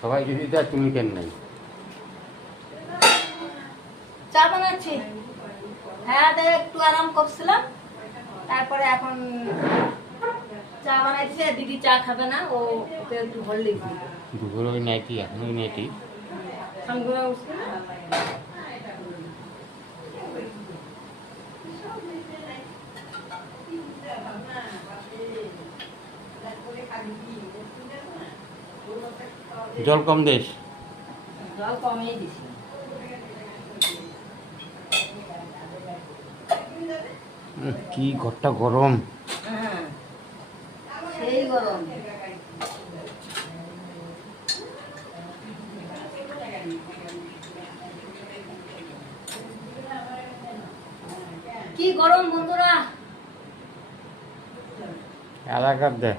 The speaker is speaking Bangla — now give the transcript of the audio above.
সবাই যদি দেয় তুমি কেন নাই? চা বানাচ্ছি। হ্যাঁ, একটু আরাম করছিলাম, তারপরে এখন চা বানাইছে। দিদি চা খাবে না, ওকে একটু হরলিক্স দিই। দুপুরে ওই নাইটি, এখন ওই নাইটি সঙ্গে উঠছে না। জল কম দেশ। জল কমিয়ে দিছি। কি ঘরটা গরম। হ্যাঁ, সেই গরম। কি গরম বন্ধুরা। আধা কাপ দে।